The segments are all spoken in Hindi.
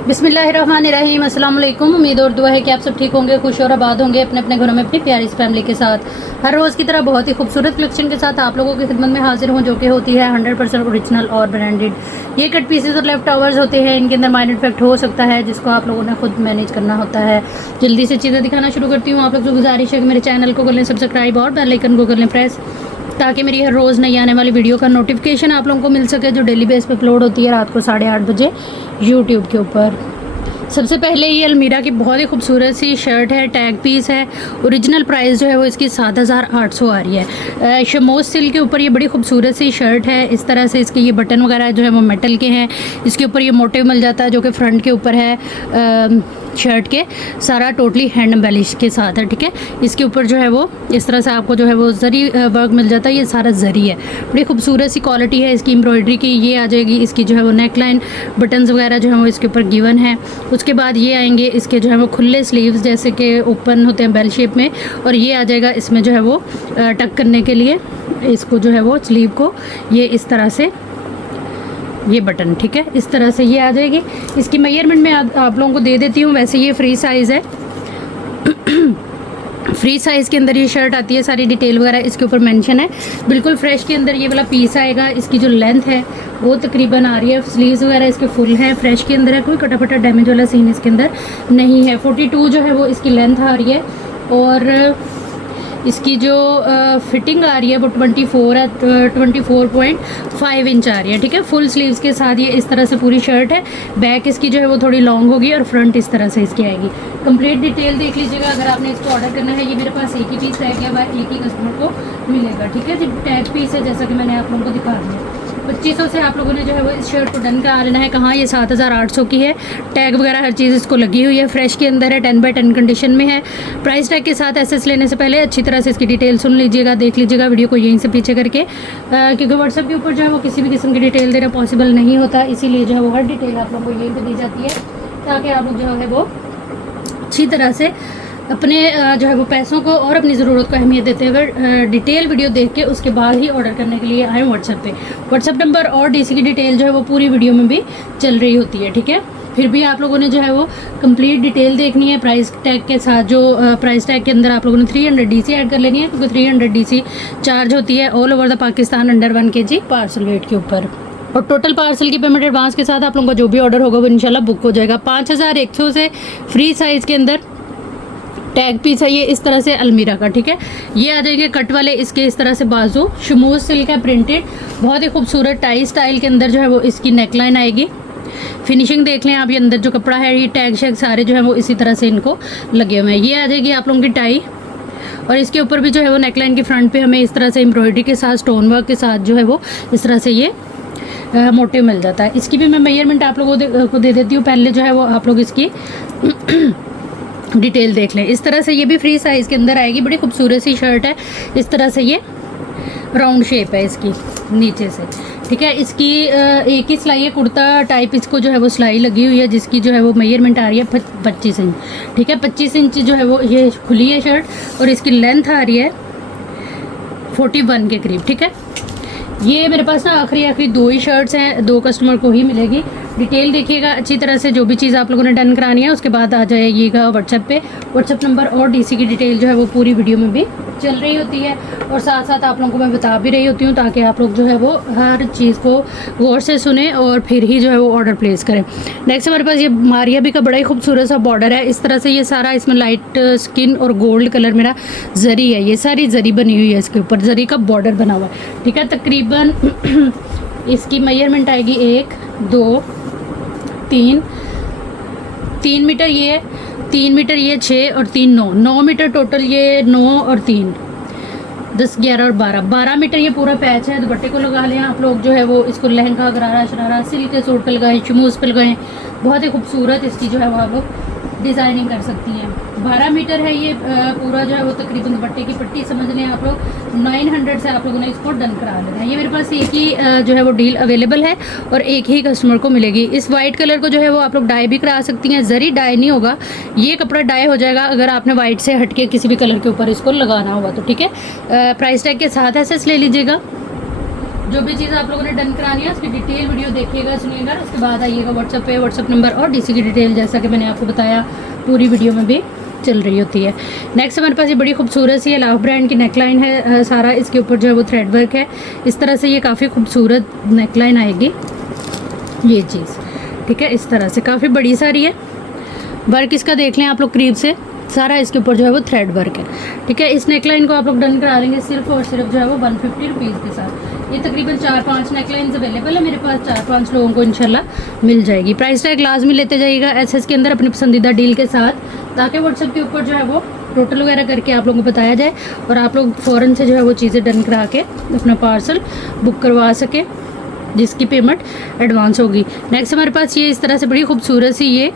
बिस्मिल्लाहिर्रहमानिर्रहीम, अस्सलाम वालेकुम। उम्मीद और दुआ है कि आप सब ठीक होंगे, खुश और आबाद होंगे अपने अपने घरों में अपनी प्यारी सी फैमिली के साथ। हर रोज़ की तरह बहुत ही खूबसूरत कलेक्शन के साथ आप लोगों की खिदमत में हाजिर हूँ, जो कि होती है 100% ओरिजिनल और ब्रांडेड। ये कट पीसेस और लेफ्ट ओवर्स होते हैं, इनके अंदर माइनर इफेक्ट हो सकता है जिसको आप लोगों ने खुद मैनेज करना होता है। जल्दी से चीज़ें दिखाना शुरू करती हूँ। आप लोग जो गुजारिश है कि मेरे चैनल को कर लें सब्सक्राइब और बेल आइकन को कर लें प्रेस, ताकि मेरी हर रोज़ नई आने वाली वीडियो का नोटिफिकेशन आप लोगों को मिल सके, जो डेली बेस पे अपलोड होती है रात को 8:30 बजे यूट्यूब के ऊपर। सबसे पहले ये अलमीरा की बहुत ही खूबसूरत सी शर्ट है, टैग पीस है। ओरिजिनल प्राइस जो है वो इसकी 7,800 आ रही है। शमोस सिल्क के ऊपर ये बड़ी खूबसूरत सी शर्ट है। इस तरह से इसके ये बटन वगैरह जो है वो मेटल के हैं। इसके ऊपर ये मोटिव मिल जाता है जो कि फ्रंट के ऊपर है शर्ट के, सारा टोटली हैंड एम्बेलिश के साथ है। ठीक है, इसके ऊपर जो है वो इस तरह से आपको जो है वो जरी वर्क मिल जाता है। ये सारा जरी है, बड़ी खूबसूरत सी क्वालिटी है इसकी एम्ब्रॉयडरी की। ये आ जाएगी इसकी जो है वो नेक लाइन, बटन्स वगैरह जो है वो इसके ऊपर गिवन है। उसके बाद ये आएंगे इसके जो है वो खुले स्लीव्स, जैसे कि ओपन होते हैं बेल शेप में, और ये आ जाएगा इसमें जो है वो टक करने के लिए इसको जो है वो स्लीव को ये इस तरह से ये बटन। ठीक है, इस तरह से ये आ जाएगी। इसकी मेजरमेंट मैं आप लोगों को दे देती हूँ। वैसे ये फ्री साइज़ है फ्री साइज़ के अंदर ये शर्ट आती है, सारी डिटेल वगैरह इसके ऊपर मेंशन है। बिल्कुल फ्रेश के अंदर ये वाला पीस आएगा। इसकी जो लेंथ है वो तकरीबन आ रही है, स्लीव्स वगैरह इसके फुल है, फ्रेश के अंदर है, कोई कटा फटा डैमेज वाला सीन इसके अंदर नहीं है। 42 जो है वो इसकी लेंथ आ रही है, और इसकी जो फिटिंग आ रही है वो 24 है, 24.5 इंच आ रही है। ठीक है, फुल स्लीव्स के साथ ये इस तरह से पूरी शर्ट है। बैक इसकी जो है वो थोड़ी लॉन्ग होगी और फ्रंट इस तरह से इसकी आएगी। कंप्लीट डिटेल देख लीजिएगा। अगर आपने इसको ऑर्डर करना है, ये मेरे पास एक ही पीस रह गया, वह एक ही कस्टमर को मिलेगा। ठीक है, जब टैग पीस है जैसा कि मैंने आप लोगों को दिखा दिया। 2500 से आप लोगों ने जो है वो इस शर्ट को डन करा लेना है। कहाँ, ये 7,800 की है। टैग वगैरह हर चीज़ इसको लगी हुई है, फ्रेश के अंदर है, 10/10 कंडीशन में है। प्राइस टैग के साथ एसएस लेने से पहले अच्छी तरह से इसकी डिटेल सुन लीजिएगा, देख लीजिएगा वीडियो को यहीं से पीछे करके, क्योंकि व्हाट्सएप के ऊपर जो है वो किसी भी किस्म की डिटेल देना पॉसिबल नहीं होता। इसीलिए जो है वो हर डिटेल आप लोगों को यहीं पर दी जाती है, ताकि आप लोग जो है वो अच्छी तरह से अपने जो है वो पैसों को और अपनी ज़रूरत को अहमियत देते हुए डिटेल वीडियो देख के उसके बाद ही ऑर्डर करने के लिए आए व्हाट्सएप पे। व्हाट्सएप नंबर और डीसी की डिटेल जो है वो पूरी वीडियो में भी चल रही होती है। ठीक है, फिर भी आप लोगों ने जो है वो कंप्लीट डिटेल देखनी है प्राइस टैग के साथ। जो प्राइस टैग के अंदर आप लोगों ने 300 डीसी ऐड कर लेनी है, क्योंकि 300 डीसी चार्ज होती है all over the Pakistan under 1 kg parcel weight के ऊपर। और टोटल पार्सल की पेमेंट एडवांस के साथ आप लोगों का जो भी ऑर्डर होगा वो इंशाल्लाह बुक हो जाएगा। 5,100 से फ्री साइज़ के अंदर टैग पीस है ये इस तरह से अलमीरा का। ठीक है, ये आ जाएंगे कट वाले इसके इस तरह से बाजू, शमूज सिल्क है प्रिंटेड, बहुत ही खूबसूरत टाई स्टाइल के अंदर जो है वो इसकी नेकलाइन आएगी। फिनिशिंग देख लें आप, ये अंदर जो कपड़ा है, ये टैग शैग सारे जो है वो इसी तरह से इनको लगे हुए हैं। ये आ जाएगी आप लोगों की टाई, और इसके ऊपर भी जो है वो नेकलाइन की फ्रंट पे हमें इस तरह से एम्ब्रॉयडरी के साथ स्टोन वर्क के साथ जो है वो इस तरह से ये मोटिव मिल जाता है। इसकी भी मैं मेजरमेंट आप लोगों को दे देती हूँ। पहले जो है वो आप लोग इसकी डिटेल देख लें। इस तरह से ये भी फ्री साइज़ के अंदर आएगी, बड़ी खूबसूरत सी शर्ट है। इस तरह से ये राउंड शेप है इसकी नीचे से। ठीक है, इसकी एक ही सिलाई है, कुर्ता टाइप इसको जो है वो सिलाई लगी हुई है, जिसकी जो है वो मेजरमेंट आ रही है 25 इंच। ठीक है, 25 इंच जो है वो ये खुली है शर्ट, और इसकी लेंथ आ रही है 41 के करीब। ठीक है, ये मेरे पास ना आखिरी 2 ही शर्ट्स हैं, 2 कस्टमर को ही मिलेगी। डिटेल देखिएगा अच्छी तरह से, जो भी चीज़ आप लोगों ने डन करानी है उसके बाद आ जाइएगा व्हाट्सएप पे। व्हाट्सएप नंबर और डीसी की डिटेल जो है वो पूरी वीडियो में भी चल रही होती है, और साथ साथ आप लोगों को मैं बता भी रही होती हूँ, ताकि आप लोग जो है वो हर चीज़ को गौर से सुने और फिर ही जो है वो ऑर्डर प्लेस करें। नेक्स्ट हमारे पास ये मारिया भी का बड़ा ही खूबसूरत सा बॉर्डर है। इस तरह से ये सारा इसमें लाइट स्किन और गोल्ड कलर मेरा जरी है, ये सारी जरी बनी हुई है, इसके ऊपर जरी का बॉर्डर बना हुआ है। ठीक है, तकरीबन इसकी मेजरमेंट आएगी 1 2 3 मीटर, ये 3 मीटर, ये 6 और 3 9 मीटर टोटल। ये 9 और 3 10 11 और 12 मीटर ये पूरा पैच है। दुपट्टे को लगा लें आप लोग जो है वो इसको लहंगा गरारा शरारा सिल्क के सूट पे लगाएं, शमूज पे लगाएं, बहुत ही खूबसूरत इसकी जो है वो आप लोग डिज़ाइनिंग कर सकती हैं। 12 मीटर है ये पूरा जो है वो, तकरीबन दुपट्टे की पट्टी समझ लें आप लोग। 900 से आप लोगों ने इसको डन करा लेना है। ये मेरे पास एक ही जो है वो डील अवेलेबल है, और एक ही कस्टमर को मिलेगी। इस वाइट कलर को जो है वो आप लोग डाई भी करा सकती हैं। जरी डाई नहीं होगा, ये कपड़ा डाई हो जाएगा अगर आपने वाइट से हटके किसी भी कलर के ऊपर इसको लगाना होगा तो। ठीक है, प्राइस टैग के साथ एसएस ले लीजिएगा। जो भी चीज़ आप लोगों ने डन करानी है उसकी डिटेल वीडियो देखिएगा, सुनिएगा, उसके बाद आइएगा व्हाट्सएप पे। व्हाट्सएप नंबर और डीसी की डिटेल जैसा कि मैंने आपको बताया पूरी वीडियो में भी चल रही होती है। नेक्स्ट हमारे पास ये बड़ी खूबसूरत सी लाभ ब्रांड की नेकलाइन है। सारा इसके ऊपर जो है वो थ्रेड वर्क है। इस तरह से ये काफ़ी खूबसूरत नेकलाइन आएगी ये चीज़, ठीक है। इस तरह से काफ़ी बड़ी सारी है। वर्क इसका देख लें आप लोग करीब से, सारा इसके ऊपर जो है वो थ्रेड वर्क है, ठीक है। इस नेकलाइन को आप लोग डन करा लेंगे सिर्फ और सिर्फ जो है वो 150 रुपीज़ के साथ। ये तकरीबन 4-5 नेकलाइंस अवेलेबल है मेरे पास, 4-5 लोगों को इंशाल्लाह मिल जाएगी। प्राइस टैग लाजमी लेते जाइएगा एसएस के अंदर अपनी पसंदीदा डील के साथ, ताकि व्हाट्सएप के ऊपर जो है वो टोटल वगैरह करके आप लोगों को बताया जाए और आप लोग फ़ौरन से जो है वो चीज़ें डन करा के अपना पार्सल बुक करवा सके, जिसकी पेमेंट एडवांस होगी। नेक्स्ट हमारे पास ये इस तरह से बड़ी खूबसूरत सी ये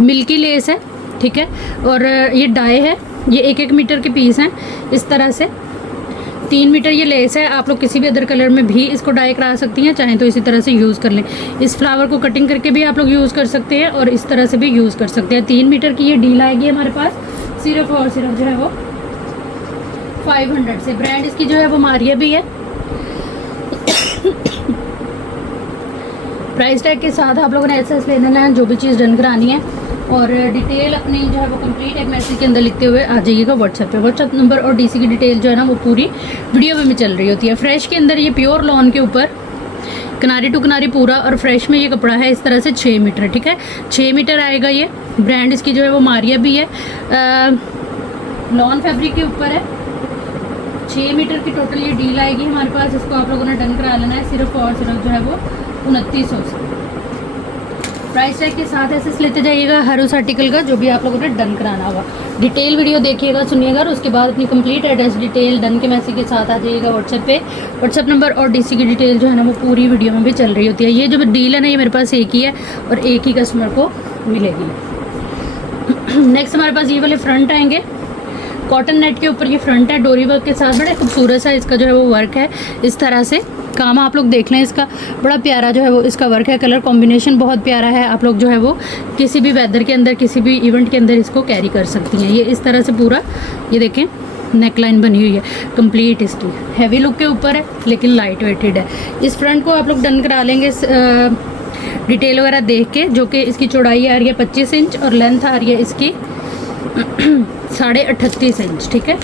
मिल्की लेस है, ठीक है। और ये डाई है, ये 1-1 मीटर के पीस हैं। इस तरह से 3 मीटर ये लेस है। आप लोग किसी भी अदर कलर में भी इसको डाई करा सकती हैं, चाहें तो इसी तरह से यूज़ कर लें। इस फ्लावर को कटिंग करके भी आप लोग यूज़ कर सकते हैं और इस तरह से भी यूज़ कर सकते हैं। 3 मीटर की ये डील आएगी हमारे पास सिर्फ और सिर्फ जो है वो 500 से। ब्रांड इसकी जो है वो मारिया भी है। प्राइस टैग के साथ आप लोगों ने एसएस ले लेना है, जो भी चीज़ डन करानी है। और डिटेल अपनी जो है वो कंप्लीट एक मैसेज के अंदर लिखते हुए आ जाइएगा व्हाट्सएप पे। व्हाट्सएप नंबर और डीसी की डिटेल जो है ना वो पूरी वीडियो में चल रही होती है। फ्रेश के अंदर ये प्योर लॉन के ऊपर किनारी टू किनारी पूरा, और फ्रेश में ये कपड़ा है इस तरह से 6 मीटर, ठीक है। 6 मीटर आएगा ये। ब्रांड इसकी जो है वो मारिया भी है। लॉन फैब्रिक के ऊपर है। 6 मीटर की टोटल ये डील आएगी हमारे पास। इसको आप लोगों ने डन करा लेना है सिर्फ और सिर्फ जो है वो 2900 से। प्राइस टैग के साथ एसएस लेते जाइएगा हर उस आर्टिकल का जो भी आप लोगों ने डन कराना होगा। डिटेल वीडियो देखिएगा, सुनिएगा और उसके बाद अपनी कंप्लीट एड्रेस डिटेल डन के मैसेज के साथ आ जाइएगा व्हाट्सएप पे। व्हाट्सएप नंबर और डीसी की डिटेल जो है ना वो पूरी वीडियो में भी चल रही होती है। ये जो डील है ना ये मेरे पास एक ही है और एक ही कस्टमर को मिलेगी। नेक्स्ट हमारे पास ये वाले फ्रंट आएंगे। कॉटन नेट के ऊपर ये फ्रंट है डोरी वर्क के साथ। बड़ा खूबसूरत सा इसका जो है वो वर्क है। इस तरह से काम आप लोग देख लें, इसका बड़ा प्यारा जो है वो इसका वर्क है। कलर कॉम्बिनेशन बहुत प्यारा है। आप लोग जो है वो किसी भी वेदर के अंदर, किसी भी इवेंट के अंदर इसको कैरी कर सकती हैं। ये इस तरह से पूरा ये देखें नेकलाइन बनी हुई है कंप्लीट। इसकी हैवी लुक के ऊपर है लेकिन लाइट वेटेड है। इस फ्रंट को आप लोग डन करा लेंगे डिटेल वगैरह देख के, जो कि इसकी चौड़ाई आ रही है 25 इंच और लेंथ आ रही है इसकी 38.5 इंच, ठीक है।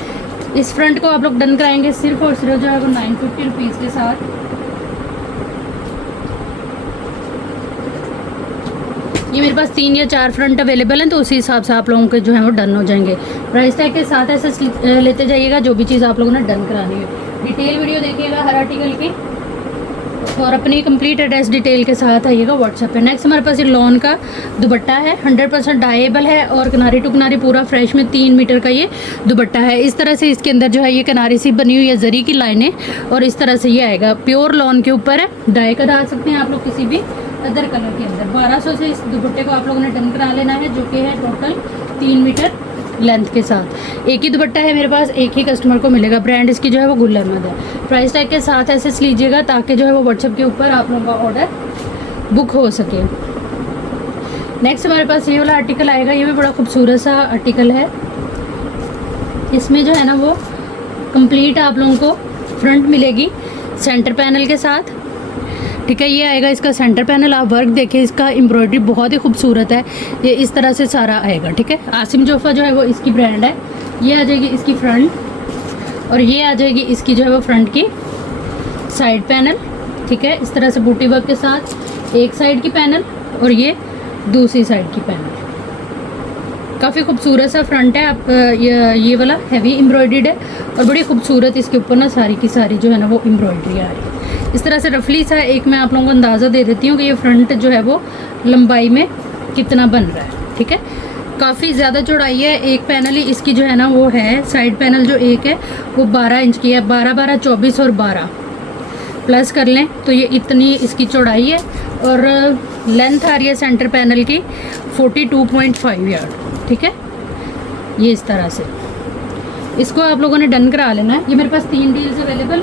इस फ्रंट को आप लोग डन कराएंगे सिर्फ और सिर्फ जो है वो 950 रुपीज़ के साथ। ये मेरे पास 3 या 4 फ्रंट अवेलेबल हैं, तो उसी हिसाब से आप लोगों के जो है वो डन हो जाएंगे। प्राइस टैग के साथ ऐसे लेते जाइएगा जो भी चीज़ आप लोगों ने डन करानी है। डिटेल वीडियो देखिएगा हर आर्टिकल की और अपनी कंप्लीट एड्रेस डिटेल के साथ आइएगा व्हाट्सएप पे। नेक्स्ट हमारे पास ये लॉन का दुपट्टा है। 100% डाइएबल है और किनारी टू किनारी पूरा फ्रेश में 3 मीटर का ये दुपट्टा है। इस तरह से इसके अंदर जो है ये किनारी सी बनी हुई है जरी की लाइनें, और इस तरह से ये आएगा। प्योर लॉन के ऊपर है। डाई करा सकते हैं आप लोग किसी भी अदर कलर के अंदर। 1200 से इस दुपट्टे को आप लोगों ने डन करा लेना है, जो कि है टोटल 3 मीटर लेंथ के साथ। एक ही दुपट्टा है मेरे पास, एक ही कस्टमर को मिलेगा। ब्रांड इसकी जो है वो गुल अहमद है। प्राइस टैग के साथ ऐसे लीजिएगा ताकि जो है वो व्हाट्सएप के ऊपर आप लोगों का ऑर्डर बुक हो सके। नेक्स्ट हमारे पास ये वाला आर्टिकल आएगा। ये भी बड़ा खूबसूरत सा आर्टिकल है। इसमें जो है ना वो कंप्लीट आप लोगों को फ्रंट मिलेगी सेंटर पैनल के साथ, ठीक है। ये आएगा इसका सेंटर पैनल। आप वर्क देखिए, इसका एम्ब्रॉयडरी बहुत ही खूबसूरत है। ये इस तरह से सारा आएगा, ठीक है। आसिम जोफा जो है वो इसकी ब्रांड है। ये आ जाएगी इसकी फ्रंट और ये आ जाएगी इसकी जो है वो फ्रंट की साइड पैनल, ठीक है। इस तरह से बूटी वर्क के साथ एक साइड की पैनल और ये दूसरी साइड की पैनल। काफ़ी खूबसूरत सा फ्रंट है। आप ये वाला हैवी एम्ब्रॉयडर्ड है और बड़ी खूबसूरत इसके ऊपर ना सारी की सारी जो है ना वो एम्ब्रॉयडरी आ रही है। इस तरह से रफली सा एक मैं आप लोगों को अंदाज़ा दे देती हूँ कि ये फ्रंट जो है वो लंबाई में कितना बन रहा है, ठीक है। काफ़ी ज़्यादा चौड़ाई है। एक पैनल ही इसकी जो है ना वो है, साइड पैनल जो एक है वो 12 इंच की है। 12, 12, 24 और 12 प्लस कर लें तो ये इतनी इसकी चौड़ाई है। और लेंथ आ रही है सेंटर पैनल की 42.5 यार्ड, ठीक है। ये इस तरह से इसको आप लोगों ने डन करा लेना है। ये मेरे पास 3 डील्स अवेलेबल,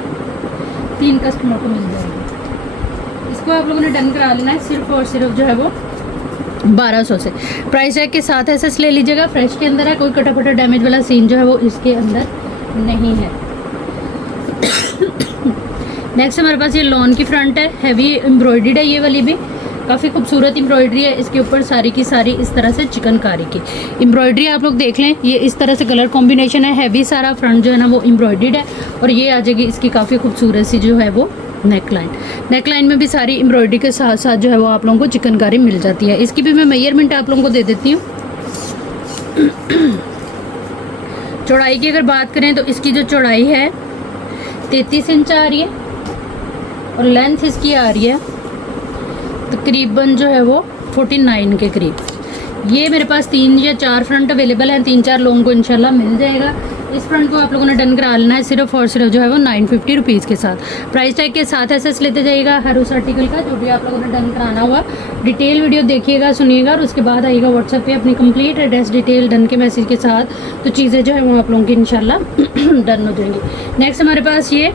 3 कस्टमर को मिल जाएगी। इसको आप लोगों ने डन करा लेना है सिर्फ और सिर्फ जो है वो 1200 से। प्राइस टैग के साथ ऐसे ले लीजिएगा। फ्रेश के अंदर है, कोई कटा फटा डैमेज वाला सीन जो है वो इसके अंदर नहीं है। नेक्स्ट हमारे पास ये लॉन की फ्रंट है, हैवी एम्ब्रॉयडर्ड है, ये वाली भी काफ़ी खूबसूरत एम्ब्रॉयडरी है। इसके ऊपर सारी की सारी इस तरह से चिकनकारी की एम्ब्रॉयडरी आप लोग देख लें। ये इस तरह से कलर कॉम्बिनेशन है, हैवी सारा फ्रंट जो है ना वो एम्ब्रॉयडर्ड है। और ये आ जाएगी इसकी काफ़ी खूबसूरत सी जो है वो नेक लाइन में भी सारी एम्ब्रॉयडरी के साथ साथ जो है वो आप लोगों को चिकनकारी मिल जाती है। इसकी भी मैं मेजरमेंट आप लोगों को दे देती हूँ। चौड़ाई की अगर बात करें तो इसकी जो चौड़ाई है 33 इंच आ रही है और लेंथ इसकी आ रही है तकरीबन जो है वो 49 के करीब। ये मेरे पास 3 या 4 फ्रंट अवेलेबल हैं, 3-4 लोगों को इंशाल्लाह मिल जाएगा। इस फ्रंट को आप लोगों ने डन करा लेना है सिर्फ और सिर्फ जो है वो 950 रुपीज़ के साथ। प्राइस टैग के साथ एसएस लेते जाइएगा हर उस आर्टिकल का जो भी आप लोगों ने डन कराना हुआ। डिटेल वीडियो देखिएगा, सुनिएगा और उसके बाद आइएगा व्हाट्सएप पे अपनी कंप्लीट एड्रेस डिटेल डन के मैसेज के साथ, तो चीज़ें जो है वो आप लोगों की इंशाल्लाह डन हो जाएंगी। नेक्स्ट हमारे पास ये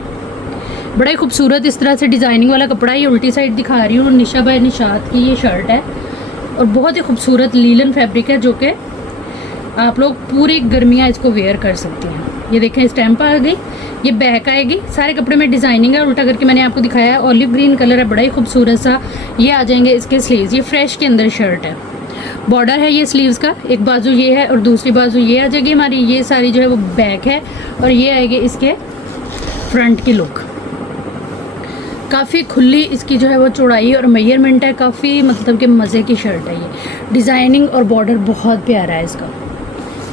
बड़ा ही खूबसूरत इस तरह से डिज़ाइनिंग वाला कपड़ा, ये उल्टी साइड दिखा रही हूँ, निशा बाय निशात की ये शर्ट है और बहुत ही खूबसूरत लीलन फैब्रिक है जो कि आप लोग पूरी गर्मियाँ इसको वेयर कर सकती हैं। ये देखें स्टैम्प आ गई, ये बैक आएगी, सारे कपड़े में डिज़ाइनिंग है, उल्टा करके मैंने आपको दिखाया है। ऑलिव ग्रीन कलर है, बड़ा ही खूबसूरत सा। ये आ जाएंगे इसके स्लीव्स, ये फ्रेश के अंदर शर्ट है, बॉर्डर है ये स्लीव्स का, एक बाजू ये है और दूसरी बाजू ये आ जाएगी हमारी। ये सारी जो है वो बैक है और ये आएगी इसके फ्रंट की लुक। काफ़ी खुली इसकी जो है वो चौड़ाई और मेजरमेंट है, काफ़ी मतलब कि मज़े की शर्ट है ये। डिज़ाइनिंग और बॉर्डर बहुत प्यारा है इसका।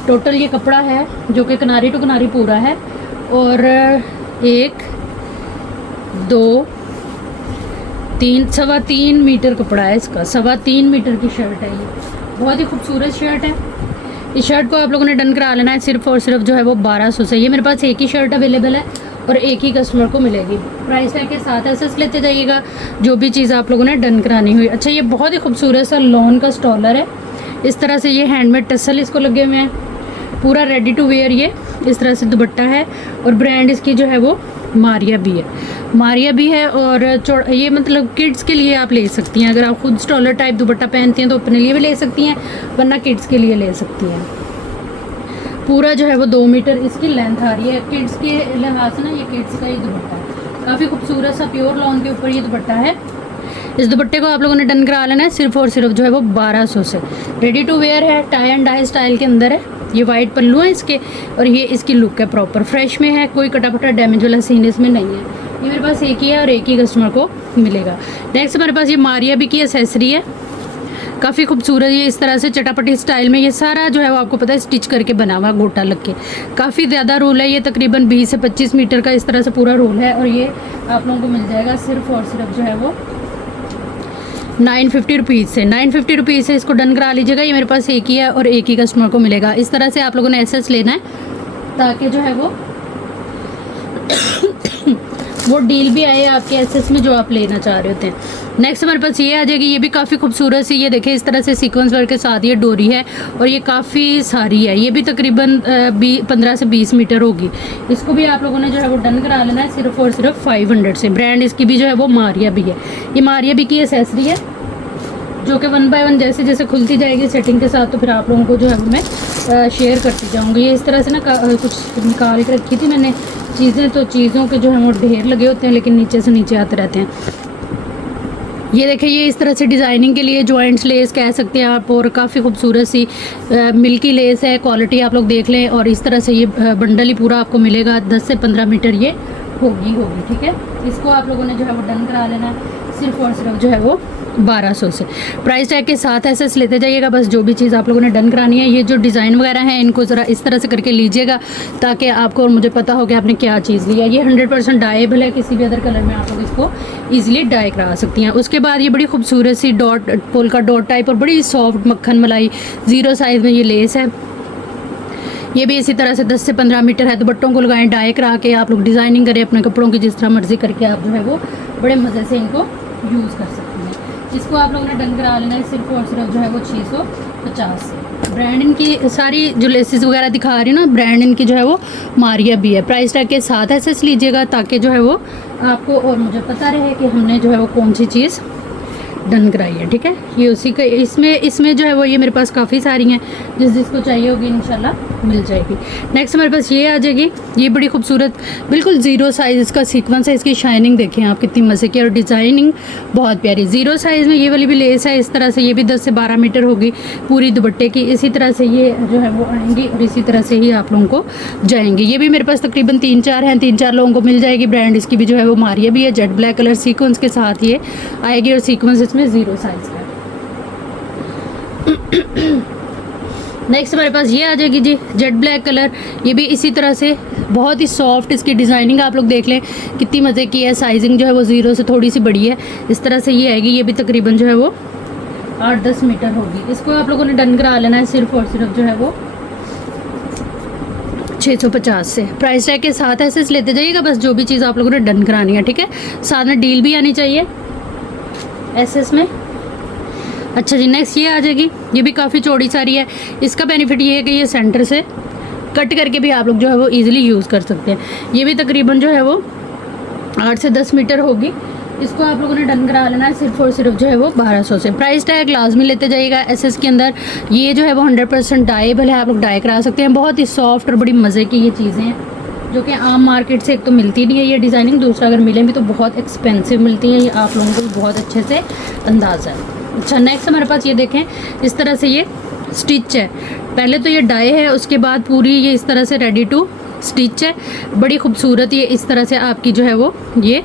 टोटल ये कपड़ा है जो कि किनारी टू किनारी पूरा है और 1 2 3 3.25 मीटर कपड़ा है इसका, 3.25 मीटर की शर्ट है ये। बहुत ही खूबसूरत शर्ट है। इस शर्ट को आप लोगों ने डन करा लेना है सिर्फ और सिर्फ जो है वो 1200 से। ये मेरे पास एक ही शर्ट अवेलेबल है और एक ही कस्टमर को मिलेगी। प्राइस टैग के साथ एसएस लेते जाइएगा जो भी चीज़ आप लोगों ने डन करानी हुई। अच्छा, ये बहुत ही खूबसूरत सा लॉन का स्टॉलर है, इस तरह से ये हैंडमेड टसल इसको लगे हुए हैं, पूरा रेडी टू वेयर। ये इस तरह से दुपट्टा है और ब्रांड इसकी जो है वो मारिया भी है और ये मतलब किड्स के लिए आप ले सकती हैं। अगर आप खुद स्टॉलर टाइप दुपट्टा पहनती हैं तो अपने लिए भी ले सकती हैं, वरना किड्स के लिए ले सकती हैं। पूरा जो है वो 2 मीटर इसकी लेंथ आ रही है। किड्स के लिहाज से ना ये किड्स का ही दुपट्टा है, काफ़ी खूबसूरत सा प्योर लॉन के ऊपर ये दुपट्टा है। इस दुपट्टे को आप लोगों ने डन करा लेना है सिर्फ और सिर्फ जो है वो 1200 से। रेडी टू वेयर है, टाई एंड डाई स्टाइल के अंदर है। ये वाइट पल्लू है इसके और ये इसकी लुक है, प्रॉपर फ्रेश में है, कोई कटा डैमेज वाला सीन इसमें नहीं है। ये मेरे पास एक ही है और एक ही कस्टमर को मिलेगा। नेक्स्ट हमारे पास ये मारिया भी की एसेसरी है, काफ़ी खूबसूरत। ये इस तरह से चटापटी स्टाइल में, ये सारा जो है वो आपको पता है स्टिच करके बना हुआ गोटा लग के। काफ़ी ज़्यादा रोल है, ये तकरीबन 20 से 25 मीटर का इस तरह से पूरा रोल है और ये आप लोगों को मिल जाएगा सिर्फ और सिर्फ जो है वो 950 रुपीज़ से। 950 रुपीज़ से इसको डन करा लीजिएगा। ये मेरे पास एक ही है और एक ही कस्टमर को मिलेगा। इस तरह से आप लोगों ने एसएस लेना है ताकि जो है वो डील भी आए आपके एसएस में जो आप लेना चाह रहे होते हैं। नेक्स्ट हमारे पास ये आ जाएगी, ये भी काफ़ी खूबसूरत सी। ये देखिए इस तरह से सीक्वेंस वर्क के साथ ये डोरी है और ये काफ़ी सारी है। ये भी तकरीबन 15 से 20 मीटर होगी। इसको भी आप लोगों ने जो है वो डन करा लेना है सिर्फ और सिर्फ 500 से। ब्रांड इसकी भी जो है वो मारिया भी है। ये मारिया भी की एसेसरी है जो कि 1 बाय 1 जैसे जैसे खुलती जाएगी सेटिंग के साथ तो फिर आप लोगों को जो है वो मैं शेयर करती जाऊँगी। ये इस तरह से ना कुछ निकाल के रखी थी मैंने चीज़ें, तो चीज़ों के जो है वो ढेर लगे होते हैं लेकिन नीचे से नीचे आते रहते हैं। ये देखिए ये इस तरह से डिज़ाइनिंग के लिए जॉइंट्स लेस कह सकते हैं आप और काफ़ी खूबसूरत सी मिल्की लेस है। क्वालिटी आप लोग देख लें और इस तरह से ये बंडल ही पूरा आपको मिलेगा। 10 से 15 मीटर ये होगी। ठीक है, इसको आप लोगों ने जो है वो डन करा लेना सिर्फ और सिर्फ जो है वो 1200 से। प्राइस टैग के साथ एसेस लेते जाइएगा। बस जो भी चीज़ आप लोगों ने डन करानी है, ये जो डिज़ाइन वगैरह हैं इनको ज़रा इस तरह से करके लीजिएगा ताकि आपको और मुझे पता हो कि आपने क्या चीज़ लिया। ये 100% डाइएबल है, किसी भी अदर कलर में आप लोग इसको ईजिली डाई करा सकती हैं। उसके बाद ये बड़ी खूबसूरत सी डॉट पोल्का डॉट टाइप और बड़ी सॉफ्ट मक्खन मलाई 0 साइज़ में ये लेस है। ये भी इसी तरह से 10 से 15 मीटर है। दुपट्टों को लगाएं, डाई करा के आप लोग डिज़ाइनिंग करें अपने कपड़ों की जिस तरह मर्जी करके आप जो है वो बड़े मज़े से इनको यूज़ कर सकते हैं। इसको आप लोगों ने डन करा लेना है सिर्फ और सिर्फ जो है वो 650 से। ब्रांड इनकी सारी जो लेसेस वगैरह दिखा रही हूँ ना, ब्रांड इनकी जो है वो मारिया भी है। प्राइस टैग के साथ एसेस लीजिएगा ताकि जो है वो आपको और मुझे पता रहे कि हमने जो है वो कौन सी चीज़ डन कराइए, ठीक है। ये उसी का इसमें जो है वो ये मेरे पास काफ़ी सारी हैं, जिसको चाहिए होगी इंशाल्लाह मिल जाएगी। नेक्स्ट हमारे पास ये आ जाएगी, ये बड़ी खूबसूरत बिल्कुल ज़ीरो साइज़ इसका सीक्वेंस है। इसकी शाइनिंग देखें आप कितनी मज़े की, और डिज़ाइनिंग बहुत प्यारी। ज़ीरो साइज़ में ये वाली भी लेस है इस तरह से, ये भी 10 से 12 मीटर होगी पूरी दुपट्टे की। इसी तरह से ये जो है वो आएंगी और इसी तरह से ही आप लोगों को जाएंगी। ये भी मेरे पास तकरीबन 3-4 हैं, 3-4 लोगों को मिल जाएगी। ब्रांड इसकी भी जो है वो मारिया भी है, जेट ब्लैक कलर सीक्वेंस के साथ ये आएगी और सीक्वेंस इसमें ज़ीरो साइज़ का। नेक्स्ट हमारे पास ये आ जाएगी जी जेट ब्लैक कलर, ये भी इसी तरह से बहुत ही सॉफ्ट, इसकी डिज़ाइनिंग आप लोग देख लें कितनी मज़े की है। साइजिंग जो है वो ज़ीरो से थोड़ी सी बड़ी है, इस तरह से ये आएगी। ये भी तकरीबन जो है वो 8-10 मीटर होगी। इसको आप लोगों ने डन करा लेना है सिर्फ और सिर्फ जो है वो 650 से। प्राइस टैग के साथ ऐसे लेते जाइएगा, बस जो भी चीज़ आप लोगों ने डन करानी है, ठीक है। साथ में डील भी आनी चाहिए एसएस में। अच्छा जी, नेक्स्ट ये आ जाएगी, ये भी काफ़ी चौड़ी सारी है। इसका बेनिफिट ये है कि ये सेंटर से कट करके भी आप लोग जो है वो इजीली यूज़ कर सकते हैं। ये भी तकरीबन जो है वो 8 से 10 मीटर होगी। इसको आप लोगों ने डन करा लेना है सिर्फ और सिर्फ जो है वो 1200 से। प्राइस टैग लाजमी लेते जाइएगा एसएस के अंदर। ये जो है वो 100% डाइबल है, आप लोग डाई करा सकते हैं। बहुत ही सॉफ्ट और बड़ी मज़े की ये चीज़ें हैं, जो कि आम मार्केट से एक तो मिलती नहीं है ये डिज़ाइनिंग, दूसरा अगर मिले भी तो बहुत एक्सपेंसिव मिलती है। ये आप लोगों को बहुत अच्छे से अंदाज़ा है। अच्छा, नेक्स्ट हमारे पास ये देखें, इस तरह से ये स्टिच है। पहले तो ये डाई है, उसके बाद पूरी ये इस तरह से रेडी टू स्टिच है। बड़ी खूबसूरत ये इस तरह से आपकी जो है वो ये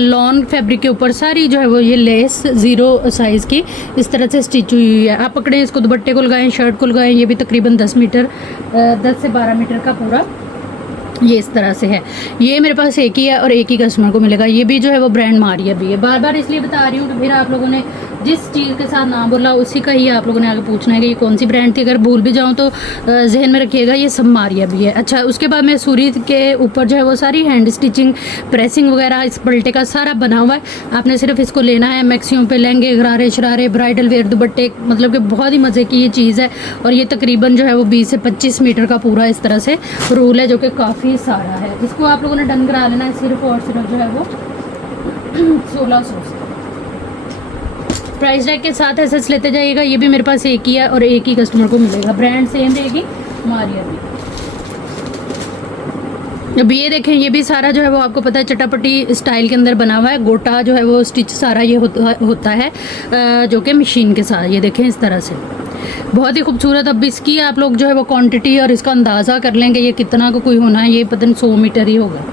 लॉन फैब्रिक के ऊपर सारी जो है वो ये लेस ज़ीरो साइज़ की इस तरह से स्टिच हुई है। आप पकड़ें इसको, दुपट्टे को लगाएं, शर्ट को लगाएं। ये भी तकरीबन 10 से 12 मीटर का पूरा ये इस तरह से है। ये मेरे पास एक ही है और एक ही कस्टमर को मिलेगा। ये भी जो है वो ब्रांड मारिया भी है। बार बार इसलिए बता रही हूँ कि फिर आप लोगों ने जिस चीज़ के साथ नाम बोला उसी का ही आप लोगों ने आगे पूछना है कि ये कौन सी ब्रांड थी। अगर भूल भी जाऊँ तो जहन में रखिएगा ये सब मारिया भी है। अच्छा, उसके बाद में सूरी के ऊपर जो है वो सारी हैंड स्टिचिंग, प्रेसिंग वगैरह इस पलटे का सारा बना हुआ है। आपने सिर्फ इसको लेना है। मैक्सिमम पे लहंगे, गरारे, शरारे, ब्राइडल वेयर, दुपट्टे, मतलब कि बहुत ही मज़े की ये चीज़ है। और ये तकरीबन जो है वो 20 से 25 मीटर का पूरा इस तरह से रोल है, जो कि काफ़ी सारा है। इसको आप लोगों ने डन करा लेना है सिर्फ और सिर्फ जो है वो 1600 से। प्राइस टैग के साथ ऐसे लेते जाइएगा। ये भी मेरे पास एक ही है और एक ही कस्टमर को मिलेगा। ब्रांड सेम रहेगी मारिया भी। अब ये देखें, ये भी सारा जो है वो आपको पता है चटापटी स्टाइल के अंदर बना हुआ है। गोटा जो है वो स्टिच सारा ये होता है जो कि मशीन के साथ। ये देखें इस तरह से बहुत ही खूबसूरत। अब इसकी आप लोग जो है वो क्वांटिटी और इसका अंदाज़ा कर लेंगे ये कितना का कोई होना है। ये पता नहीं 100 मीटर ही होगा।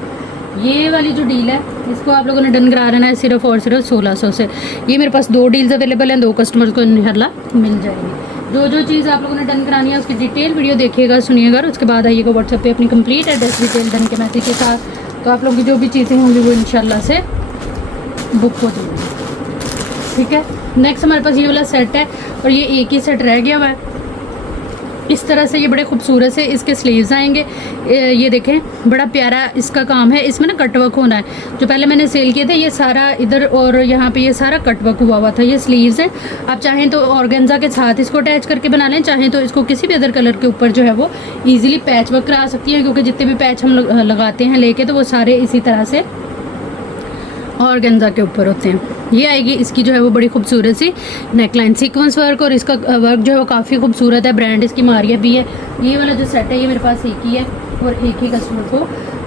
ये वाली जो डील है इसको आप लोगों ने डन करा लेना है सिर्फ और सिर्फ 1600 से। ये मेरे पास 2 डील्स अवेलेबल हैं, 2 कस्टमर्स को इंशाल्लाह मिल जाएगी। जो चीज़ आप लोगों ने डन करानी है उसकी डिटेल वीडियो देखिएगा, सुनिएगा और उसके बाद आइएगा व्हाट्सएप पे अपनी कंप्लीट एड्रेस डिटेल डन के मैसेज के साथ। तो आप लोग की जो भी चीज़ें होंगी वो इंशाल्लाह से बुक हो जाएगी, ठीक है। नेक्स्ट हमारे पास ये वाला सेट है और ये एक ही सेट रह गया हुआ है। इस तरह से ये बड़े खूबसूरत से इसके स्लीव्स आएंगे। ये देखें बड़ा प्यारा इसका काम है। इसमें ना कटवर्क होना है। जो पहले मैंने सेल किए थे ये सारा इधर और यहाँ पे ये सारा कटवर्क हुआ था। ये स्लीव्स है। आप चाहें तो ऑर्गेन्जा के साथ इसको अटैच करके बना लें, चाहें तो इसको किसी भी अदर कलर के ऊपर जो है वो ईजिली पैच वर्क करा सकती है, क्योंकि जितने भी पैच हम लगाते हैं लेके तो वो सारे इसी तरह से ऑर्गेन्जा के ऊपर होते हैं। ये आएगी इसकी जो है वो बड़ी खूबसूरत सी नेकलाइन सीक्वेंस वर्क, और इसका वर्क जो है वो काफ़ी खूबसूरत है। ब्रांड इसकी मारिया भी है। ये वाला जो सेट है ये मेरे पास एक ही है और एक ही कस्टमर को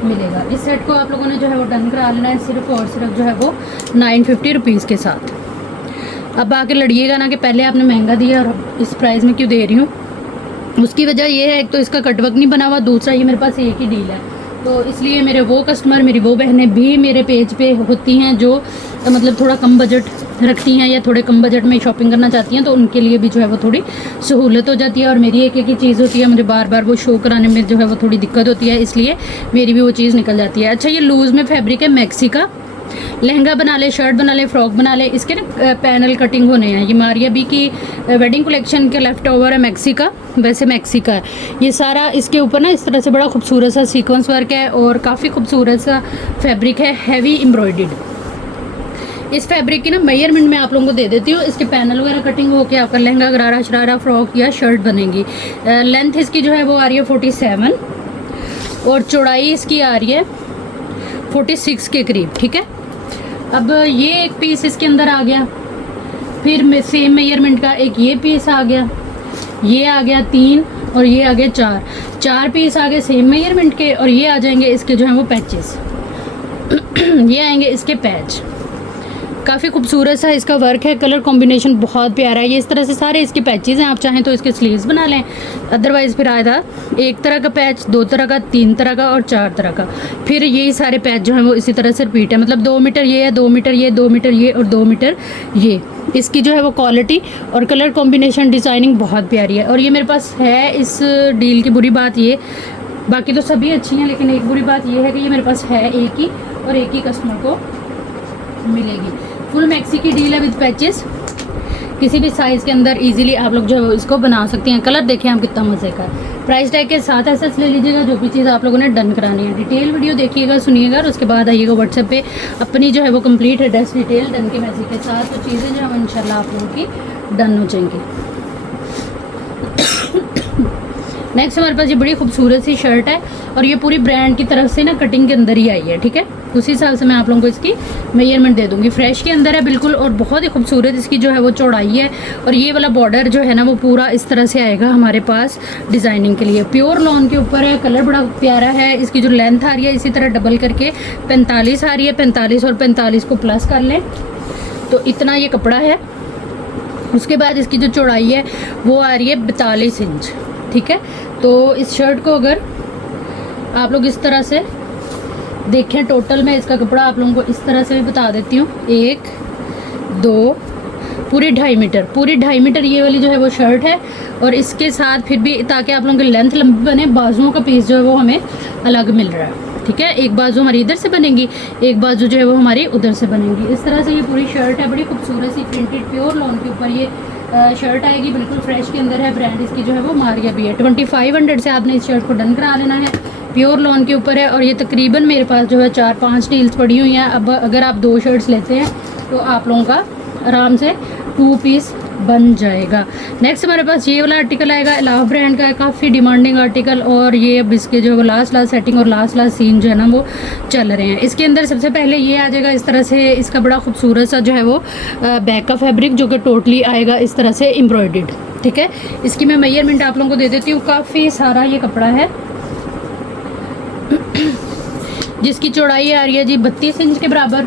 मिलेगा। इस सेट को आप लोगों ने जो है वो डन करा लेना है सिर्फ और सिर्फ जो है वो 950 रुपीज़ के साथ। अब आके लड़िएगा ना कि पहले आपने महंगा दिया और इस प्राइस में क्यों दे रही हूँ। उसकी वजह ये है, एक तो इसका कटवर्क नहीं बना हुआ, दूसरा ये मेरे पास एक ही डील है। तो इसलिए मेरे वो कस्टमर, मेरी वो बहनें भी मेरे पेज पे होती हैं जो मतलब थोड़ा कम बजट रखती हैं या थोड़े कम बजट में शॉपिंग करना चाहती हैं, तो उनके लिए भी जो है वो थोड़ी सहूलत हो जाती है। और मेरी एक ही चीज़ होती है, मुझे बार बार वो शो कराने में जो है वो थोड़ी दिक्कत होती है, इसलिए मेरी भी वो चीज़ निकल जाती है। अच्छा, ये लूज़ में फैब्रिक है मैक्सी का। लहंगा बना ले, शर्ट बना ले, फ्रॉक बना ले, इसके ना पैनल कटिंग होने हैं। ये मारिया बी की वेडिंग कलेक्शन के लेफ्ट ओवर है मैक्सी का, वैसे मैक्सी का है ये सारा। इसके ऊपर ना इस तरह से बड़ा खूबसूरत सा सीक्वेंस वर्क है और काफ़ी खूबसूरत सा फैब्रिक है, हैवी एम्ब्रॉयडर्ड। इस फैब्रिक की ना मेजरमेंट मैं आप लोगों को दे देती हूँ। इसके पैनल वगैरह कटिंग होकर आपका लहंगा, गरारा, शरारा, फ्रॉक या शर्ट बनेगी। लेंथ इसकी जो है वो आ रही है 47 और चौड़ाई इसकी आ रही है 46 के करीब, ठीक है। अब ये एक पीस इसके अंदर आ गया। फिर सेम मेजरमेंट का एक ये पीस आ गया, ये आ गया 3 और ये आ गया 4 पीस आ गए सेम मेजरमेंट के। और ये आ जाएंगे इसके जो हैं वो पैचेस ये आएंगे इसके पैच। काफ़ी खूबसूरत सा इसका वर्क है, कलर कॉम्बिनेशन बहुत प्यारा है। ये इस तरह से सारे इसके पैचेस हैं, आप चाहें तो इसके स्लीव्स बना लें। अदरवाइज़ फिर आया था 1 तरह का पैच, 2 तरह का, 3 तरह का और 4 तरह का। फिर यही सारे पैच जो हैं वो इसी तरह से रिपीट है, मतलब 2 मीटर ये है, 2 मीटर ये, 2 मीटर ये और 2 मीटर ये। इसकी जो है वो क्वालिटी और कलर कॉम्बिनेशन डिज़ाइनिंग बहुत प्यारी है। और ये मेरे पास है, इस डील की बुरी बात ये, बाकी तो सभी अच्छी हैं, लेकिन एक बुरी बात ये है कि ये मेरे पास है एक ही, और एक ही कस्टमर को मिलेगी। फुल मैक्सी की डील है विद पैचेस, किसी भी साइज़ के अंदर इजीली आप लोग जो है इसको बना सकते हैं। कलर देखें आप कितना मज़े का है। प्राइस टैग के साथ ऐसे ले लीजिएगा जो भी चीज़ आप लोगों ने डन करानी है। डिटेल वीडियो देखिएगा, सुनिएगा और उसके बाद आइएगा व्हाट्सएप पे अपनी जो है वो कंप्लीट एड्रेस डिटेल डन के मैसेज के साथ, तो चीज़ें जो है इंशाल्लाह आप लोगों की डन हो जाएंगी। नेक्स्ट हमारे पास ये बड़ी खूबसूरत सी शर्ट है और ये पूरी ब्रांड की तरफ से ना कटिंग के अंदर ही आई है, ठीक है। उसी हिसाब से मैं आप लोगों को इसकी मेजरमेंट दे दूंगी। फ्रेश के अंदर है बिल्कुल और बहुत ही खूबसूरत इसकी जो है वो चौड़ाई है। और ये वाला बॉर्डर जो है ना वो पूरा इस तरह से आएगा हमारे पास डिज़ाइनिंग के लिए। प्योर लॉन के ऊपर है, कलर बड़ा प्यारा है। इसकी जो लेंथ आ रही है इसी तरह डबल करके 45 आ रही है, 45 और 45 को प्लस कर लें तो इतना ये कपड़ा है। उसके बाद इसकी जो चौड़ाई है वो आ रही है 42 इंच, ठीक है। तो इस शर्ट को अगर आप लोग इस तरह से देखें, टोटल में इसका कपड़ा आप लोगों को इस तरह से भी बता देती हूँ, 1 2 पूरी 2.5 मीटर ये वाली जो है वो शर्ट है। और इसके साथ फिर भी ताकि आप लोगों की लेंथ लंबी बने, बाजुओं का पीस जो है वो हमें अलग मिल रहा है, ठीक है। एक बाजू हमारी इधर से बनेगी, एक बाजू जो है वो हमारी उधर से बनेगी। इस तरह से ये पूरी शर्ट है, बड़ी खूबसूरत सी प्रिंटेड प्योर लॉन के ऊपर ये शर्ट आएगी, बिल्कुल फ्रेश के अंदर है। ब्रांड इसकी जो है वो मारिया भी है। 2500 से आपने इस शर्ट को डन करा लेना है। प्योर लॉन के ऊपर है और ये तकरीबन मेरे पास जो है 4-5 डील्स पड़ी हुई हैं। अब अगर आप 2 शर्ट्स लेते हैं तो आप लोगों का आराम से 2 पीस बन जाएगा। नेक्स्ट हमारे पास ये वाला आर्टिकल आएगा, एलाफ ब्रांड का है, काफ़ी डिमांडिंग आर्टिकल। और ये अब इसके जो लास्ट सेटिंग और लास्ट सीन जो है ना वो चल रहे हैं। इसके अंदर सबसे पहले ये आ जाएगा इस तरह से, इसका बड़ा खूबसूरत सा जो है वो बैक का फैब्रिक जो कि टोटली आएगा इस तरह से एम्ब्रॉयडर्ड, ठीक है। इसकी मैं मेजरमेंट आप लोगों को दे देती हूँ। काफ़ी सारा ये कपड़ा है जिसकी चौड़ाई आ रही है जी 32 इंच के बराबर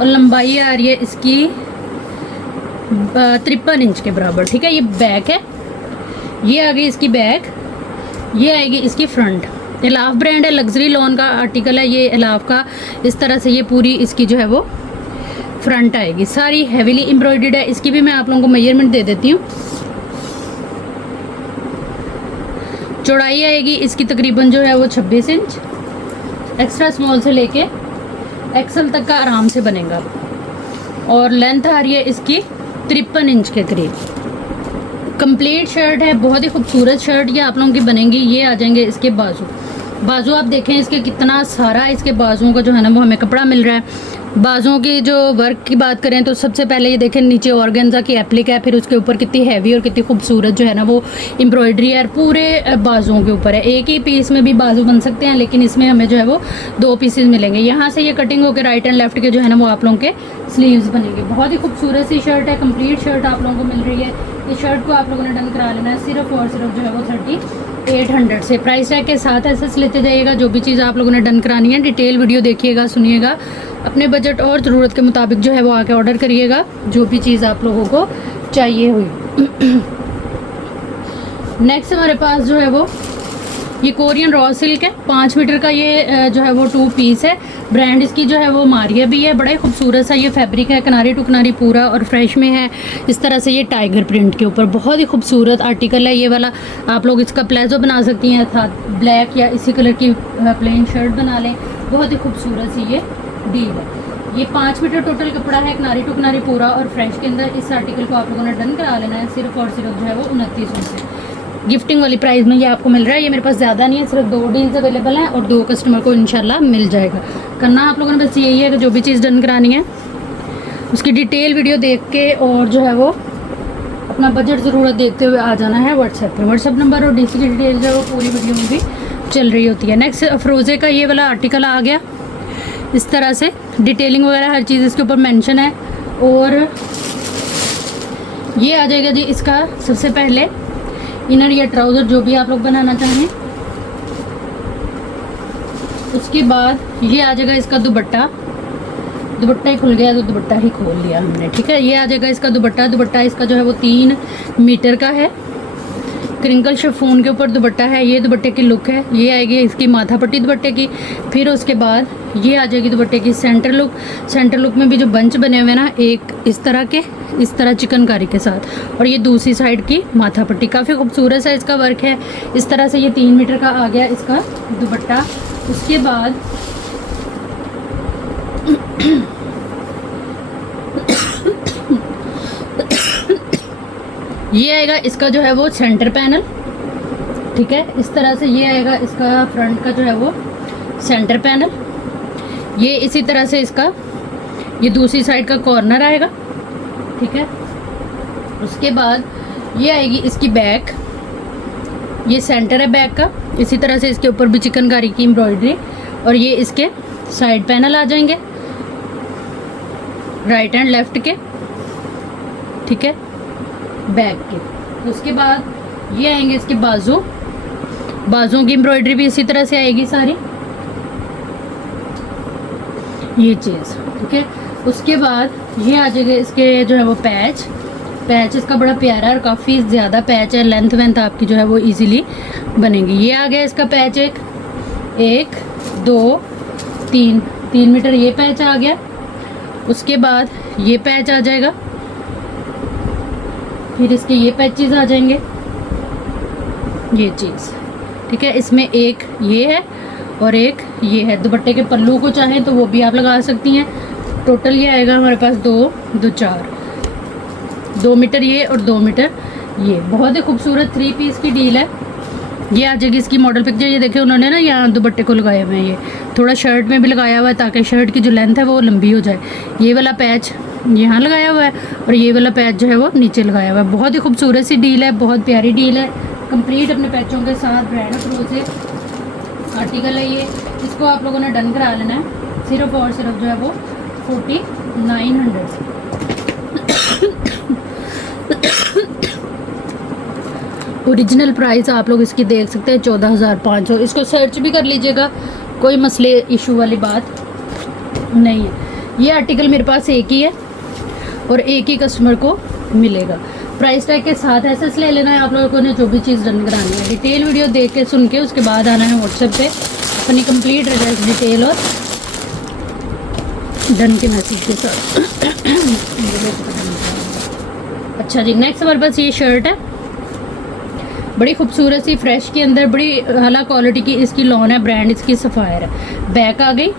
और लंबाई आ रही है इसकी 53 इंच के बराबर, ठीक है। ये बैक है, ये आ गई इसकी बैक, ये आएगी इसकी फ्रंट। एलाफ ब्रांड है, लग्जरी लॉन का आर्टिकल है ये एलाफ का। इस तरह से ये पूरी इसकी जो है वो फ्रंट आएगी, सारी हैवीली एम्ब्रॉयडर्ड है। इसकी भी मैं आप लोगों को मेजरमेंट दे देती हूँ। चौड़ाई आएगी इसकी तकरीबन जो है वो 26 इंच, एक्स्ट्रा स्मॉल से लेके एक्सल तक का आराम से बनेगा। और लेंथ आ रही है इसकी 53 इंच के करीब। कंप्लीट शर्ट है, बहुत ही खूबसूरत शर्ट ये आप लोगों की बनेंगी। ये आ जाएंगे इसके बाजू आप देखें इसके कितना सारा इसके बाजुओं का जो है ना वो हमें कपड़ा मिल रहा है। बाजुओं की जो वर्क की बात करें तो सबसे पहले ये देखें नीचे ऑर्गेन्जा की एप्लिक है, फिर उसके ऊपर कितनी हैवी और कितनी खूबसूरत जो है ना वो एम्ब्रॉयडरी है पूरे बाजुओं के ऊपर है। एक ही पीस में भी बाजू बन सकते हैं, लेकिन इसमें हमें जो है वो 2 पीसेस मिलेंगे। यहाँ से ये कटिंग होकर राइट एंड लेफ्ट के जो है ना वो आप लोगों के स्लीव्स बनेंगे। बहुत ही खूबसूरत सी शर्ट है, कंप्लीट शर्ट आप लोगों को मिल रही है। इस शर्ट को आप लोगों ने डन करा लेना है सिर्फ और सिर्फ जो है वो 3800 से। प्राइस टैग के साथ ऐसे लेते जाइएगा। जो भी चीज़ आप लोगों ने डन करानी है डिटेल वीडियो देखिएगा, सुनिएगा, अपने बजट और ज़रूरत के मुताबिक जो है वो आके ऑर्डर करिएगा जो भी चीज़ आप लोगों को चाहिए हुई। नेक्स्ट हमारे पास जो है वो ये कोरियन रॉ सिल्क है, 5 मीटर का ये जो है वो 2 पीस है। ब्रांड इसकी जो है वो मारिया भी है। बड़ा ही खूबसूरत सा ये फैब्रिक है, किनारी टू किनारी पूरा और फ्रेश में है। इस तरह से ये टाइगर प्रिंट के ऊपर बहुत ही खूबसूरत आर्टिकल है ये वाला। आप लोग इसका प्लेजो बना सकती हैं, था ब्लैक या इसी कलर की प्लेन शर्ट बना लें। बहुत ही खूबसूरत सी ये डील है। ये 5 मीटर टोटल कपड़ा है, किनारी टू किनारी पूरा और फ्रेश के अंदर। इस आर्टिकल को आप लोगों ने डन करा लेना है सिर्फ और सिर्फ जो है वो 2900 से। गिफ्टिंग वाली प्राइस में ये आपको मिल रहा है। ये मेरे पास ज़्यादा नहीं है, सिर्फ 2 डील्स अवेलेबल हैं और 2 कस्टमर को इंशाल्लाह मिल जाएगा। करना आप लोगों ने बस यही है कि जो भी चीज़ डन करानी है उसकी डिटेल वीडियो देख के और जो है वो अपना बजट ज़रूरत देखते हुए आ जाना है व्हाट्सएप पर। व्हाट्सएप नंबर और डीसी की डिटेल जो है वो पूरी वीडियो में भी चल रही होती है। नेक्स्ट अफरोज़े का ये वाला आर्टिकल आ गया। इस तरह से डिटेलिंग वगैरह हर चीज़ इसके ऊपर मेंशन है। और ये आ जाएगा जी इसका सबसे पहले इनर या ट्राउज़र जो भी आप लोग बनाना चाहें। उसके बाद ये आ जाएगा इसका दुपट्टा। दुपट्टा ही खुल गया तो दुपट्टा ही खोल लिया हमने, ठीक है। ये आ जाएगा इसका दुपट्टा। दुपट्टा इसका जो है वो 3 मीटर का है। क्रिंकल शिफॉन के ऊपर दुपट्टा है। ये दुपट्टे की लुक है। ये आएगी इसकी माथा पट्टी दुपट्टे की। फिर उसके बाद ये आ जाएगी दुपट्टे की सेंटर लुक। सेंटर लुक में भी जो बंच बने हुए हैं ना, एक इस तरह के, इस तरह चिकनकारी के साथ, और ये दूसरी साइड की माथा पट्टी। काफ़ी खूबसूरत सा इसका वर्क है। इस तरह से ये 3 मीटर का आ गया इसका दुपट्टा। उसके बाद ये आएगा इसका जो है वो सेंटर पैनल, ठीक है। इस तरह से ये आएगा इसका फ्रंट का जो है वो सेंटर पैनल। ये इसी तरह से इसका ये दूसरी साइड का कॉर्नर आएगा, ठीक है। उसके बाद ये आएगी इसकी बैक। ये सेंटर है बैक का। इसी तरह से इसके ऊपर भी चिकनकारी की एम्ब्रॉयडरी, और ये इसके साइड पैनल आ जाएंगे राइट एंड लेफ्ट के, ठीक है, बैक के। उसके बाद ये आएंगे इसके बाजू। बाजुओं की एम्ब्रॉयडरी भी इसी तरह से आएगी सारी, ये चीज़, ठीक है। उसके बाद ये आ जाएगा इसके जो है वो पैच। पैच इसका बड़ा प्यारा है और काफ़ी ज़्यादा पैच है। लेंथ वेंथ आपकी जो है वो इजीली बनेगी। ये आ गया इसका पैच एक 2 3 मीटर ये पैच आ गया। उसके बाद ये पैच आ जाएगा। फिर इसके ये पैचेस आ जाएंगे, ये चीज़, ठीक है। इसमें एक ये है और एक ये है। दुपट्टे के पल्लू को चाहें तो वो भी आप लगा सकती हैं। टोटल ये आएगा हमारे पास 2 4 2 मीटर ये और 2 मीटर ये। बहुत ही खूबसूरत 3 पीस की डील है। ये आ जाएगी इसकी मॉडल पिक्चर। ये देखिए उन्होंने ना यहाँ दुपट्टे को लगाए हुए हैं, ये थोड़ा शर्ट में भी लगाया हुआ है ताकि शर्ट की जो लेंथ है वो लंबी हो जाए। ये वाला पैच यहाँ लगाया हुआ है और ये वाला पैच जो है वो नीचे लगाया हुआ है। बहुत ही खूबसूरत सी डील है, बहुत प्यारी डील है। कंप्लीट अपने पैचों के साथ ब्रांड अप्रोच आर्टिकल है ये। इसको आप लोगों ने डन करा लेना है सिर्फ और सिर्फ जो है वो 4900 से। ओरिजिनल प्राइस आप लोग इसकी देख सकते हैं 14,500। इसको सर्च भी कर लीजिएगा, कोई मसले इशू वाली बात नहीं है। ये आर्टिकल मेरे पास एक ही है और एक ही कस्टमर को मिलेगा। प्राइस टैग के साथ ऐसे ले लेना है आप लोगों ने जो भी चीज़ डन करानी है। डिटेल वीडियो देख के सुन के उसके बाद आना है व्हाट्सएप पे अपनी कंप्लीट एड्रेस डिटेल और डन के मैसेज के साथ। अच्छा जी, नेक्स्ट हमारे पास ये शर्ट है, बड़ी खूबसूरत सी फ्रेश के अंदर, बड़ी आला क्वालिटी की इसकी लॉन है। ब्रांड इसकी सफ़ायर है। बैक आ गई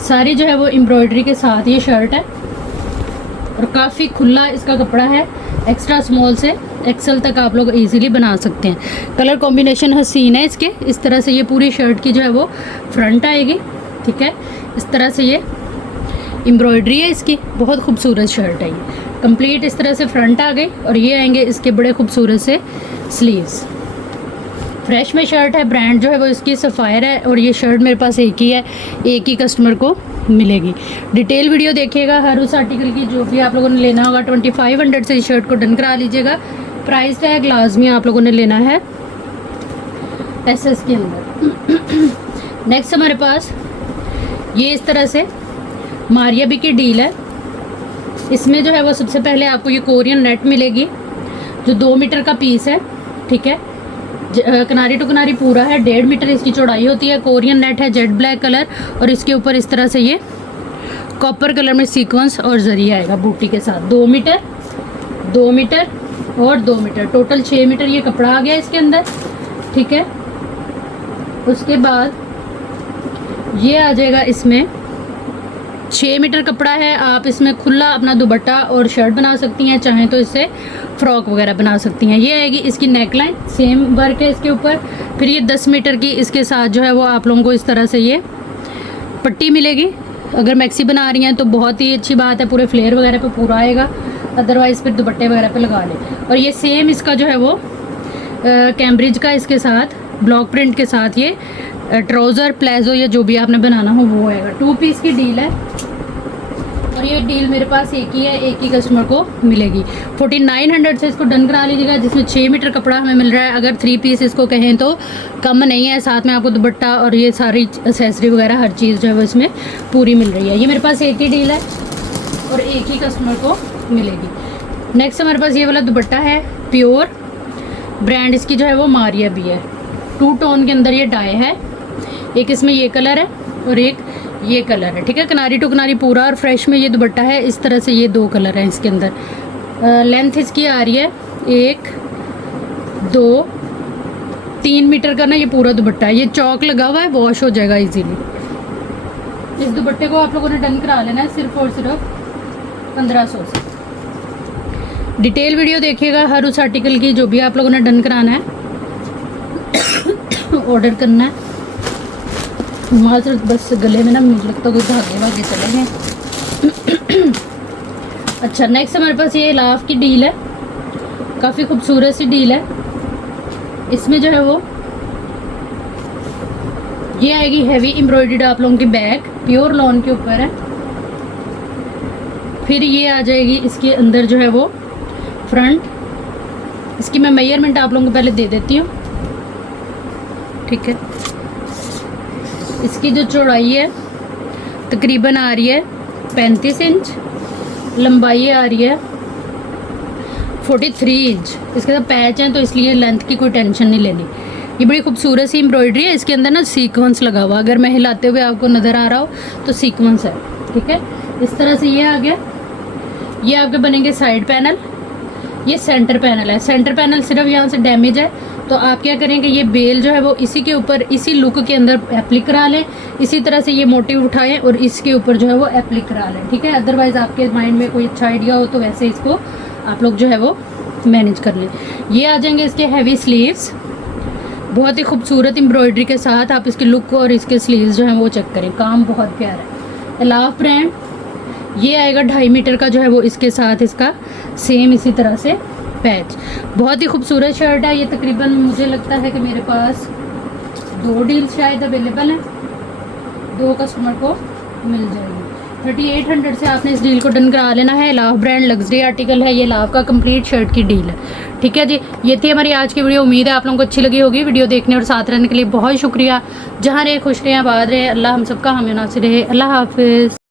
सारी जो है वो एम्ब्रॉयडरी के साथ ये शर्ट है और काफ़ी खुला इसका कपड़ा है। एक्स्ट्रा स्मॉल से एक्सेल तक आप लोग इजीली बना सकते हैं। कलर कॉम्बिनेशन हसीन है इसके। इस तरह से ये पूरी शर्ट की जो है वो फ्रंट आएगी, ठीक है। इस तरह से ये एम्ब्रॉयडरी है इसकी, बहुत खूबसूरत शर्ट है ये। कंप्लीट इस तरह से फ्रंट आ गई और ये आएंगे इसके बड़े खूबसूरत से स्लीव्स। फ्रेश में शर्ट है, ब्रांड जो है वो इसकी सफ़ायर है और ये शर्ट मेरे पास एक ही है, एक ही कस्टमर को मिलेगी। डिटेल वीडियो देखिएगा हर उस आर्टिकल की जो भी आप लोगों ने लेना होगा। 2500 से इस शर्ट को डन करा लीजिएगा। प्राइस टैग लाजमी आप लोगों ने लेना है एसएस के अंदर। नेक्स्ट हमारे पास ये इस तरह से मारिया बी की डील है। इसमें जो है वो सबसे पहले आपको ये कोरियन नेट मिलेगी जो 2 मीटर का पीस है, ठीक है। किनारी टू किनारी पूरा है, 1.5 मीटर इसकी चौड़ाई होती है। कोरियन नेट है जेड ब्लैक कलर और इसके ऊपर इस तरह से ये कॉपर कलर में सीक्वेंस और जरी आएगा बूटी के साथ। 2 मीटर 2 मीटर और 2 मीटर, टोटल 6 मीटर ये कपड़ा आ गया इसके अंदर, ठीक है। उसके बाद ये आ जाएगा इसमें 6 मीटर कपड़ा है। आप इसमें खुला अपना दुपट्टा और शर्ट बना सकती हैं, चाहें तो इससे फ्रॉक वगैरह बना सकती हैं। ये आएगी इसकी नेकलाइन, सेम वर्क है इसके ऊपर। फिर ये 10 मीटर की इसके साथ जो है वो आप लोगों को इस तरह से ये पट्टी मिलेगी। अगर मैक्सी बना रही हैं तो बहुत ही अच्छी बात है, पूरे फ्लेयर वगैरह पे पूरा आएगा, अदरवाइज़ फिर दुपट्टे वगैरह पे लगा लें। और ये सेम इसका जो है वो कैम्ब्रिज का इसके साथ ब्लॉक प्रिंट के साथ ये ट्राउज़र प्लाजो या जो भी आपने बनाना हो वो आएगा। 2 पीस की डील है। और ये डील मेरे पास एक ही है, एक ही कस्टमर को मिलेगी। 4900 से इसको डन करा लीजिएगा, जिसमें 6 मीटर कपड़ा हमें मिल रहा है। अगर 3 पीस इसको कहें तो कम नहीं है, साथ में आपको दुपट्टा और ये सारी एक्सेसरी वगैरह हर चीज़ जो है वो इसमें पूरी मिल रही है। ये मेरे पास एक ही डील है और एक ही कस्टमर को मिलेगी। नेक्स्ट हमारे पास ये वाला दुपट्टा है, प्योर ब्रांड इसकी जो है वो मारिया भी है। 2 टोन के अंदर ये डाई है, एक इसमें ये कलर है और एक ये कलर है, ठीक है। किनारी टू किनारी पूरा और फ्रेश में ये दुपट्टा है। इस तरह से ये 2 कलर हैं इसके अंदर। लेंथ इसकी आ रही है 1 2 3 मीटर का ना ये पूरा दुपट्टा है। ये चौक लगा हुआ है, वॉश हो जाएगा इजीली। इस दुपट्टे को आप लोगों ने डन करा लेना है सिर्फ और सिर्फ 1500 से। डिटेल वीडियो देखिएगा हर उस आर्टिकल की, जो भी आप लोगों ने डन कराना है ऑर्डर करना है। मात्र बस गले में ना मुझे लगता है कोई धागे वागे चले हैं। अच्छा, नेक्स्ट हमारे पास ये लाफ की डील है, काफ़ी खूबसूरत सी डील है। इसमें जो है वो ये आएगी हैवी एम्ब्रॉयडर्ड आप लोगों की बैग, प्योर लॉन के ऊपर है। फिर ये आ जाएगी इसके अंदर जो है वो फ्रंट। इसकी मैं मेजरमेंट आप लोगों को पहले दे देती हूँ, ठीक है। इसकी जो चौड़ाई है तकरीबन आ रही है 35 इंच, लंबाई आ रही है 43 इंच। इसके साथ पैच हैं तो इसलिए लेंथ की कोई टेंशन नहीं लेनी। ये बड़ी खूबसूरत सी एम्ब्रॉयडरी है, इसके अंदर ना सीक्वेंस लगा हुआ, अगर मैं हिलाते हुए आपको नज़र आ रहा हो तो सीक्वेंस है, ठीक है। इस तरह से ये आ गया। ये आपके बनेंगे साइड पैनल, ये सेंटर पैनल है। सेंटर पैनल सिर्फ यहाँ से डैमेज है तो आप क्या करेंगे, ये बेल जो है वो इसी के ऊपर इसी लुक के अंदर एप्लिक करा लें। इसी तरह से ये मोटिव उठाएं और इसके ऊपर जो है वो एप्लिक करा लें, ठीक है। अदरवाइज़ आपके माइंड में कोई अच्छा आइडिया हो तो वैसे इसको आप लोग जो है वो मैनेज कर लें। ये आ जाएंगे इसके हैवी स्लीव्स, बहुत ही खूबसूरत एम्ब्रॉयडरी के साथ। आप इसके लुक और इसके स्लीव्स जो हैं वो चेक करें, काम बहुत प्यारा है। अलाफ ब्रांड, ये आएगा 2.5 मीटर का जो है वो इसके साथ इसका सेम इसी तरह से पैच। बहुत ही खूबसूरत शर्ट है। ये तकरीबन मुझे लगता है कि मेरे पास 2 डील शायद अवेलेबल हैं, 2 कस्टमर को मिल जाएगी। 3800 से आपने इस डील को डन करा लेना है। लाव ब्रांड लग्जरी आर्टिकल है, ये लाव का कंप्लीट शर्ट की डील है, ठीक है जी। ये थी हमारी आज की वीडियो, उम्मीद है आप लोगों को अच्छी लगी होगी। वीडियो देखने और साथ रहने के लिए बहुत शुक्रिया। जहाँ रहे खुश रहे, आबाद रहे, अल्लाह हम सबका हामी नासिर रहे। अल्लाह हाफिज़।